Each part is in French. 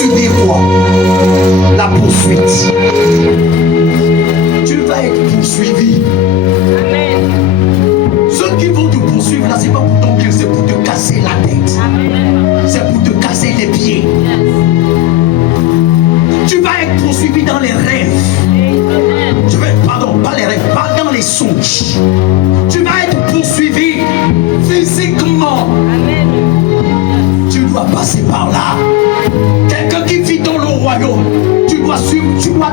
subir quoi? La poursuite. Tu vas être poursuivi. Amen. Ceux qui vont te poursuivre là, c'est pas pour ton bien, c'est pour te casser la tête. Amen. C'est pour te casser les pieds. Tu vas être poursuivi dans les rêves. Pardon, pas les rêves, pas dans les songes. Tu vas être poursuivi physiquement. Amen. Tu dois passer par là. Quelqu'un qui vit dans le royaume, tu dois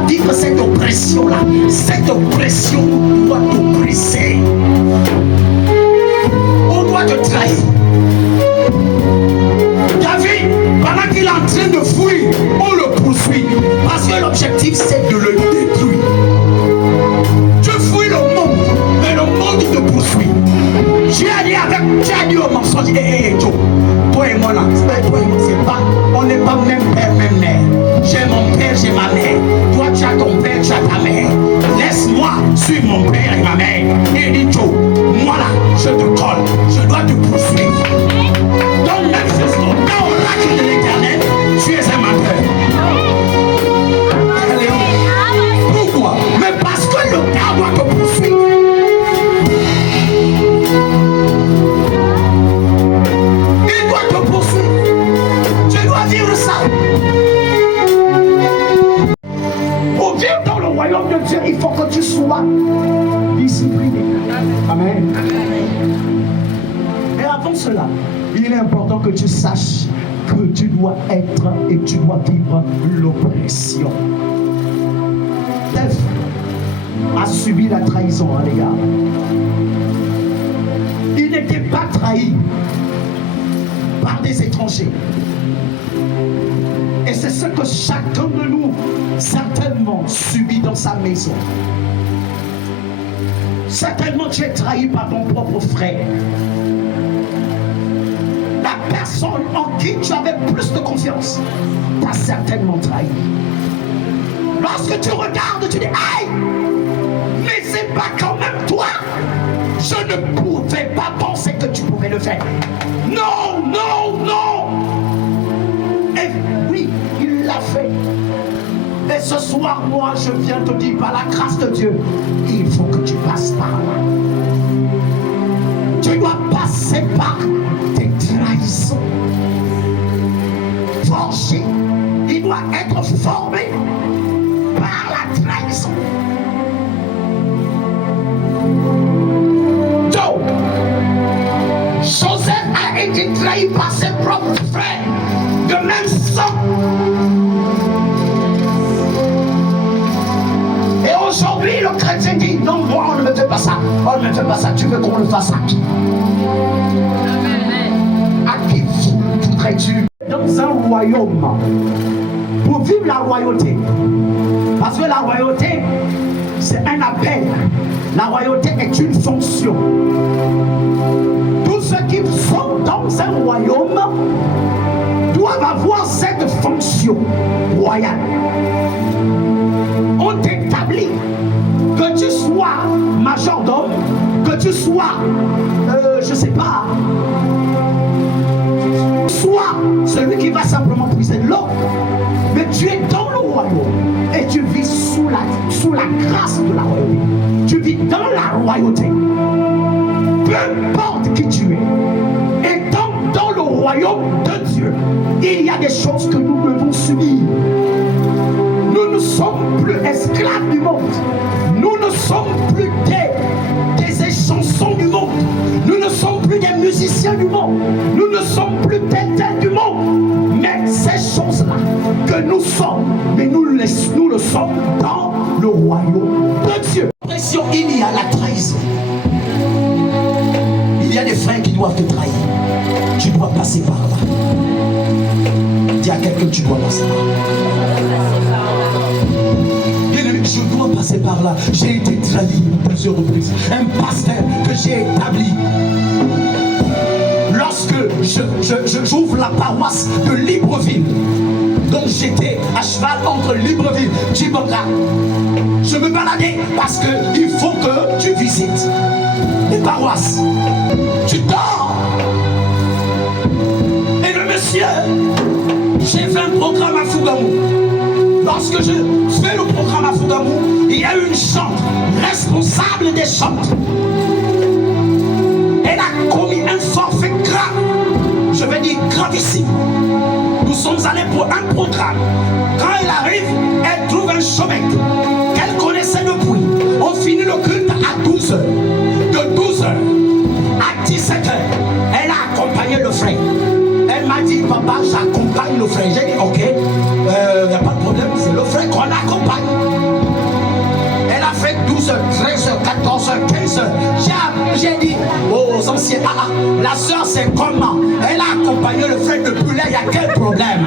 vivre cette oppression-là. Cette oppression doit t'oppresser. On doit te trahir. David, pendant qu'il est en train de fuir, on le poursuit. Parce que l'objectif, c'est de le détruire. Tu fuis le monde, mais le monde te poursuit. Tu as dit au mensonge, Joe, toi et moi là, c'est pas, on n'est pas même père, même mère. J'ai mon père, j'ai ma mère. Toi, tu as ton père, tu as ta mère. Laisse-moi suivre mon père et ma mère. Et il dit, Joe, moi là, je te colle, je dois te poursuivre. Donc même chose, dans l'oracle de l'Éternel, tu es un menteur. Pourquoi? Mais parce que le gars doit te poursuivre. Il doit te poursuivre. Tu dois vivre ça. Pour vivre dans le royaume de Dieu, il faut que tu sois discipliné. Amen. Et avant cela, il est important que tu saches que tu dois être et tu dois vivre l'oppression. Steph a subi la trahison, hein, les gars. Il n'était pas trahi par des étrangers. Et c'est ce que chacun de nous certainement subit dans sa maison. Certainement tu es trahi par ton propre frère. La personne en qui tu avais plus de confiance t'a certainement trahi. Lorsque tu regardes, tu dis, aïe, mais c'est pas quand même toi. Je ne pouvais pas penser que tu pouvais le faire. Non, non, non. Et oui, il l'a fait. Et ce soir, moi, je viens te dire, par la grâce de Dieu, il faut que tu passes par là. Tu dois passer par tes trahisons. Forgé, il doit être formé par la trahison. Donc, Joseph a été trahi par ses propres frères de même sang. Et aujourd'hui, le chrétien dit, non, moi, on ne me fait pas ça. On ne me fait pas ça. Tu veux qu'on le fasse à qui? À qui voudrais-tu? Dans un royaume, pour vivre la royauté, parce que la royauté, c'est un appel. La royauté est une fonction. Tous ceux qui sont dans un royaume doivent avoir cette fonction royale. On t'établit, que tu sois majordome, que tu sois, je sais pas, soit celui qui va simplement puiser de l'eau, mais tu es dans le royaume et tu vis sous la grâce de la royauté. Tu vis dans la royauté. Peu importe qui tu es, étant dans le royaume de Dieu, il y a des choses que nous devons subir. Nous ne sommes plus esclaves du monde. Nous ne sommes plus des échansons du monde. Nous ne sommes plus des musiciens du monde. Nous ne sommes plus des têtes du monde. Mais ces choses-là que nous sommes, mais nous le sommes dans le royaume de Dieu. Il y a la trahison. Il y a des frères qui doivent te trahir. Tu dois passer par là. Dis à quelqu'un, tu dois passer par là. Je dois passer par là. J'ai été trahi plusieurs reprises. Un pasteur que j'ai établi. Lorsque j'ouvre la paroisse de Libreville, donc j'étais à cheval entre Libreville et Djibouti. Je me baladais parce qu'il faut que tu visites les paroisses. Tu dors. Et le monsieur J'ai fait un programme à Fougamou. Lorsque je fais le programme à Fougamou, il y a une chante, responsable des chantes. Elle a commis un forfait grave. Je vais dire gravissime. Nous sommes allés pour un programme. Quand elle arrive, elle trouve un chemin qu'elle connaissait depuis. On finit le culte à 12h. De 12h à 17h, elle a accompagné le frère. Elle m'a dit, papa, j'accompagne le frère. J'ai dit, ok, il n'y a pas de problème, c'est le frère qu'on accompagne. Elle a fait 12h, 13h, 14h, 15h. J'ai dit aux anciens, la soeur c'est comment? Elle a accompagné le frère depuis là, il y a quel problème?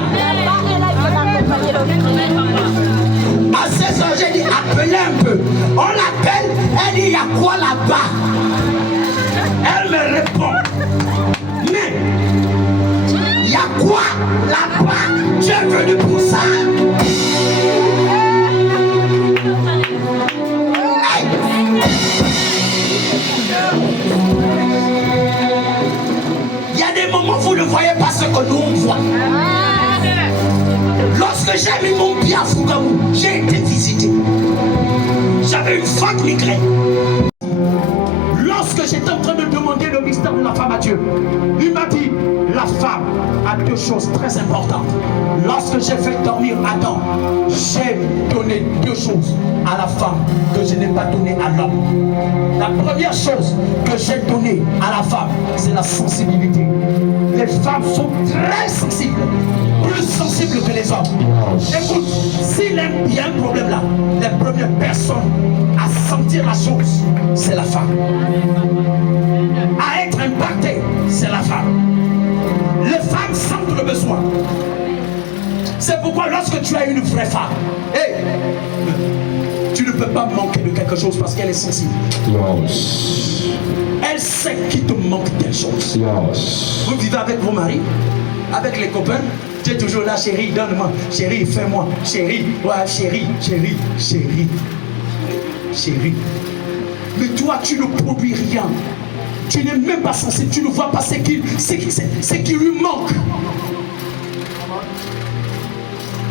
À 16h, j'ai dit, appelez un peu. On l'appelle, elle dit, il y a quoi là-bas? Elle me répond, mais il y a quoi là-bas? Tu es venu pour ça? Il y a des moments où vous ne voyez pas ce que nous on voit. Lorsque j'ai mis mon pied à Fougamou, j'ai été visité. J'avais une forte migraine. Lorsque j'étais en train de demander le mystère de la femme à Dieu, il m'a dit, la femme a deux choses très importantes. Lorsque j'ai fait dormir Adam, j'ai donné deux choses à la femme que je n'ai pas donné à l'homme. La première chose que j'ai donnée à la femme, c'est la sensibilité. Les femmes sont très sensibles, plus sensibles que les hommes. Écoute, s'il y a un problème là, les premières personnes à sentir la chose, c'est la femme. À être impactée, c'est la femme. Les femmes sentent le besoin. C'est pourquoi lorsque tu as une vraie femme, tu ne peux pas manquer de quelque chose parce qu'elle est sensible. Yes. Elle sait qu'il te manque telle chose. Yes. Vous vivez avec vos maris, avec les copains. Tu es toujours là, chérie, donne-moi. Chérie, fais-moi. Chérie, ouais, chérie, chérie, chérie, chérie. Mais toi, tu ne produis rien. Tu n'es même pas sensible. Tu ne vois pas ce qui lui manque.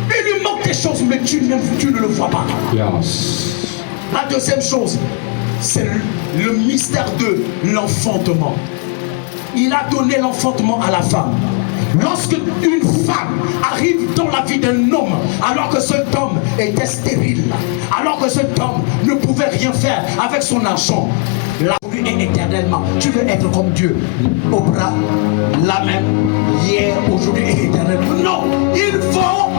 Il lui manque des choses, mais tu ne le vois pas. Yes. La deuxième chose, c'est le mystère de l'enfantement. Il a donné l'enfantement à la femme. Lorsque une femme arrive dans la vie d'un homme, alors que cet homme était stérile, alors que cet homme ne pouvait rien faire avec son argent, là et éternellement, tu veux être comme Dieu, au bras, la même, hier, aujourd'hui et éternellement. Non, il faut,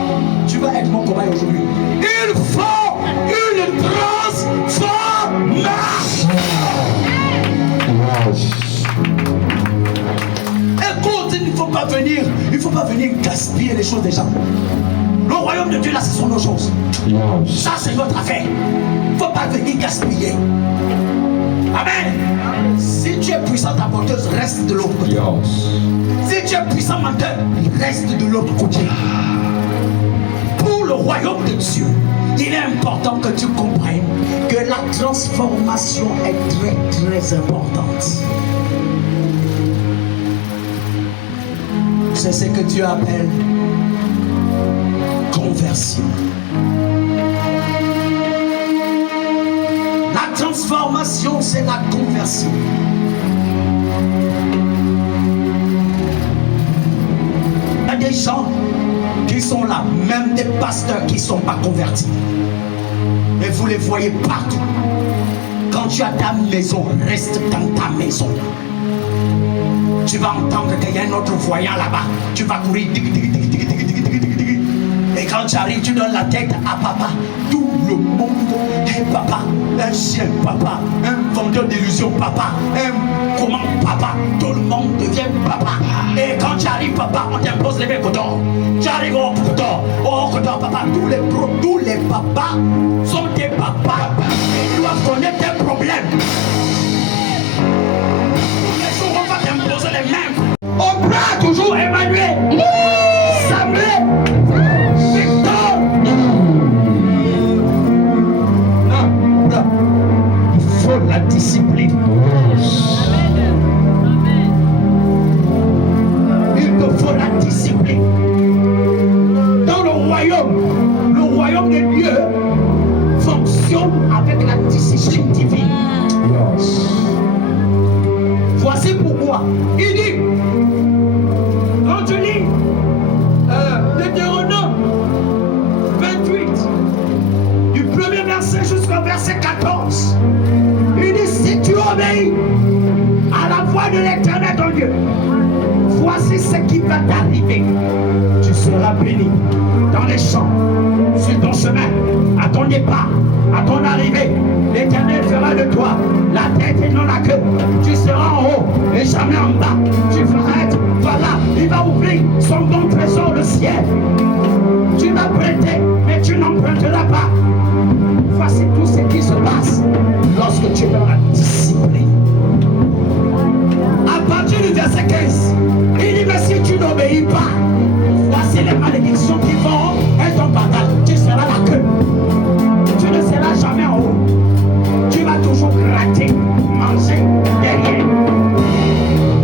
tu vas être mon cobaye aujourd'hui, il faut une transformation. Écoute, il ne faut pas venir gaspiller les choses des gens. Le royaume de Dieu là, ce sont nos choses. Ça, c'est notre affaire. Il ne faut pas venir gaspiller. Amen. Si tu es puissante apporteuse, reste de l'autre côté. Si tu es puissant menteur, reste de l'autre côté. Pour le royaume de Dieu, il est important que tu comprennes que la transformation est très très importante. C'est ce que Dieu appelle conversion. La transformation, c'est la conversion. Il y a des gens qui sont là, même des pasteurs qui ne sont pas convertis. Et vous les voyez partout. Quand tu as ta maison, reste dans ta maison. Tu vas entendre qu'il y a un autre voyant là-bas. Tu vas courir. Et quand tu arrives, tu donnes la tête à papa. Tout le monde est papa. Un chien, papa. Un vendeur d'illusions, papa. Un comment, papa. Tout le monde devient papa. Et quand tu arrives, papa, on t'impose les coton. Tu arrives au coton, papa. Tous les papas sont tes papas. Et ils doivent connaître tes problèmes. On va t'imposer les mêmes. Au bras toujours Emmanuel, Samuel, Victor. Non, il faut la discipline. Il te faut la discipline. royaume de Dieu fonctionne avec la discipline divine. Yes. Voici pourquoi il dit, quand tu lis Deutéronome 28, du premier verset jusqu'au verset 14, il dit, si tu obéis à la voix de l'Éternel ton Dieu, voici ce qui va t'arriver. Tu seras béni dans les champs, sur ton chemin, à ton départ, à ton arrivée. L'Éternel fera de toi la tête et non la queue. Tu seras en haut et jamais en bas. Tu feras être, voilà, il va ouvrir son bon trésor, le ciel. Tu vas prêter, mais tu n'emprunteras pas. Voici tout ce qui se passe lorsque tu es dans la discipline. À partir du verset 15, il dit, mais si tu n'obéis pas, voici les malédictions qui vont être ton partage. Tu seras la queue. Tu ne seras jamais en haut. Tu vas toujours gratter, manger derrière.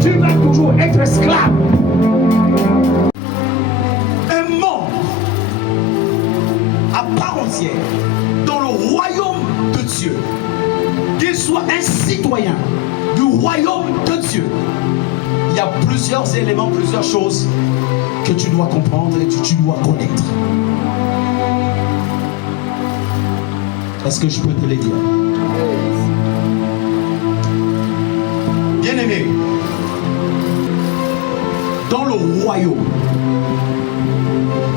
Tu vas toujours être esclave. Un membre à part entière dans le royaume de Dieu, qu'il soit un citoyen du royaume de Dieu. Il y a plusieurs éléments, plusieurs choses que tu dois comprendre et que tu dois connaître. Est-ce que je peux te les dire? Bien-aimé, dans le royaume,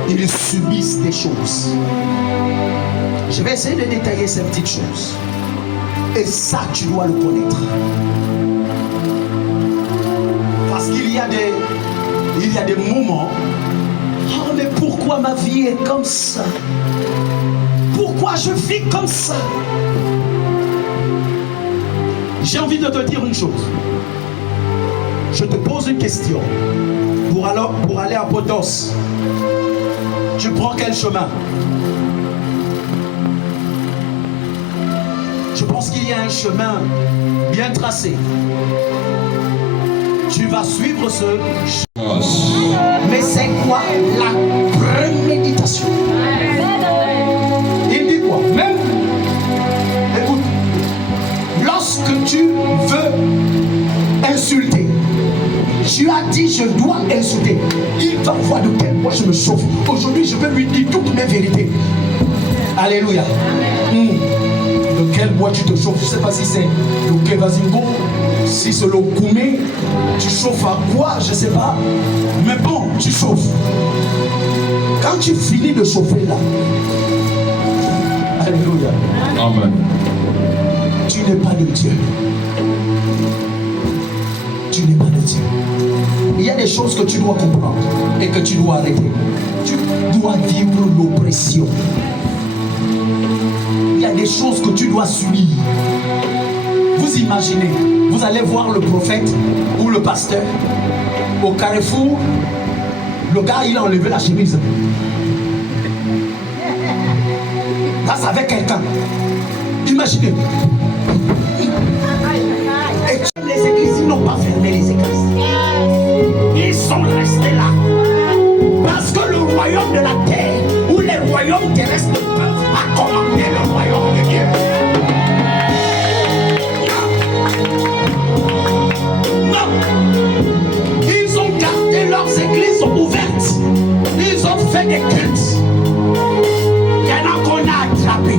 ils subissent des choses. Je vais essayer de détailler ces petites choses. Et ça, tu dois le connaître. Parce qu'il y a des moments, oh mais pourquoi ma vie est comme ça? Pourquoi je vis comme ça? J'ai envie de te dire une chose. Je te pose une question. Pour aller à Potos, tu prends quel chemin? Je pense qu'il y a un chemin bien tracé. Tu vas suivre ce chemin. Yes. Mais c'est quoi la préméditation? Il dit quoi? Même, écoute, lorsque tu veux insulter, tu as dit je dois insulter. Il va voir de quel bois je me chauffe. Aujourd'hui, je vais lui dire toutes mes vérités. Alléluia. De quel bois tu te chauffes? Je ne sais pas si c'est le Kevazingo, si c'est le Koumé. Tu chauffes à quoi? Je ne sais pas. Mais bon, tu chauffes. Quand tu finis de chauffer là, alléluia. Amen. Tu n'es pas de Dieu. Tu n'es pas de Dieu. Il y a des choses que tu dois comprendre et que tu dois arrêter. Tu dois vivre l'oppression. Il y a des choses que tu dois subir. Vous imaginez, vous allez voir le prophète ou le pasteur au carrefour. Le gars, il a enlevé la chemise. Là, c'est avec quelqu'un. Imaginez. Et les églises, ils n'ont pas fermé les églises. Ils sont restés là. Parce que le royaume de la terre ou les royaumes terrestres ne peuvent pas commander le royaume de Dieu. Non. Ils ont gardé leurs églises ouvertes. Ils ont fait des cultes. Il y en a qu'on a attrapé.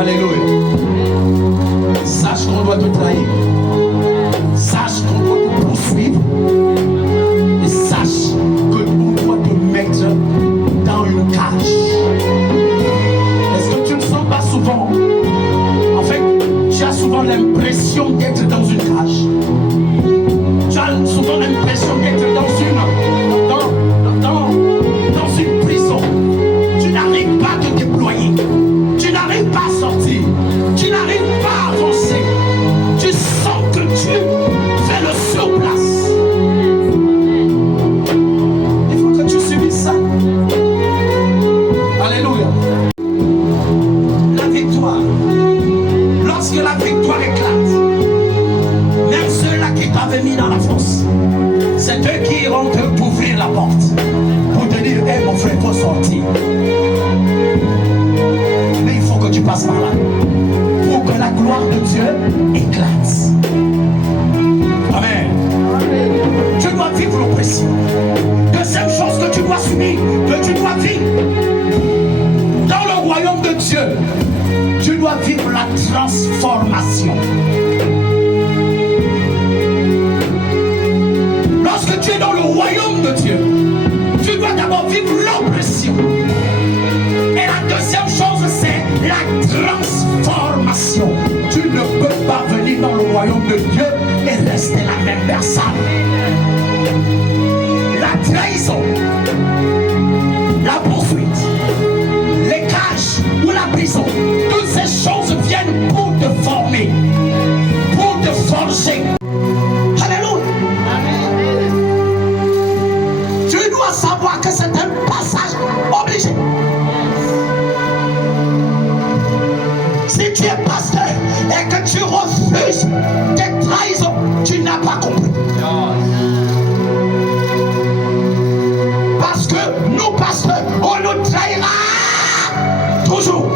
Alléluia. Sache qu'on doit te trahir. Sache qu'on doit te poursuivre. Et sache que sortir. Mais il faut que tu passes par là pour que la gloire de Dieu éclate. Amen. Tu dois vivre l'oppression. Deuxième chose que tu dois subir, que tu dois vivre dans le royaume de Dieu, tu dois vivre la transformation. Lorsque tu es dans le royaume de Dieu, tu dois d'abord vivre l'oppression. Et la deuxième chose, c'est la transformation. Tu ne peux pas venir dans le royaume de Dieu et rester la même personne. La trahison, la poursuite, les cages ou la prison, toutes ces choses viennent pour te former, pour te forger. Alléluia. Tu dois savoir que c'est un passage obligé. Si tu es pasteur et que tu refuses tes trahisons, tu n'as pas compris. Parce que nous, pasteurs, on nous trahira toujours.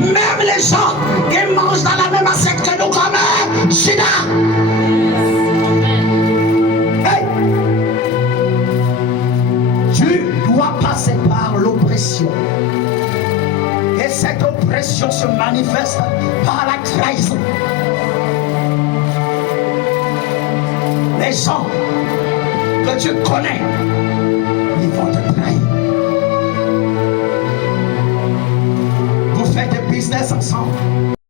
Même les gens qui mangent dans la même assiette que nous, comme Judas. Hey. Tu dois passer par l'oppression. Et cette oppression se manifeste par la trahison. Les gens que tu connais, ils vont te trahir. Vous faites des business ensemble.